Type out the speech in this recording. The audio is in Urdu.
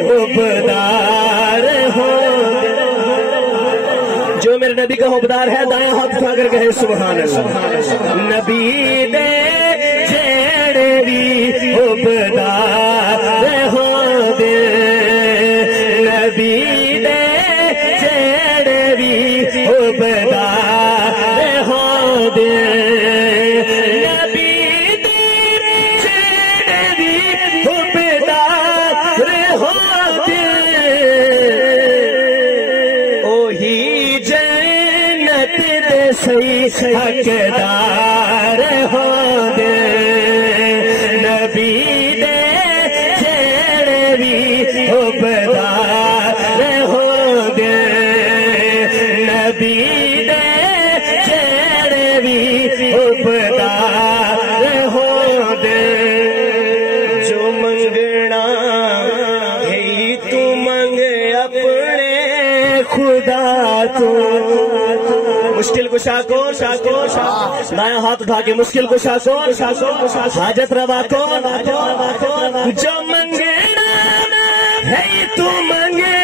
حبدار ہو جو میرے نبی کا حبدار ہے دائیں ہاتھ اٹھا کر کہے سبحان اللہ نبی دے جیڑے بھی حبدار ہو دے نبی دے جیڑے بھی حبدار ہو دے حقدار ہو دے نبی دے جیڑے بھی حبدار ہو دے نبی دے جیڑے بھی حبدار ہو دے جو منگنا ہے تو منگ اپنے خدا تو مشکل کشا کو دائیں ہاتھ اٹھا کے مشکل کشا کو حاجت روا کو جو منگنا ہے تو منگے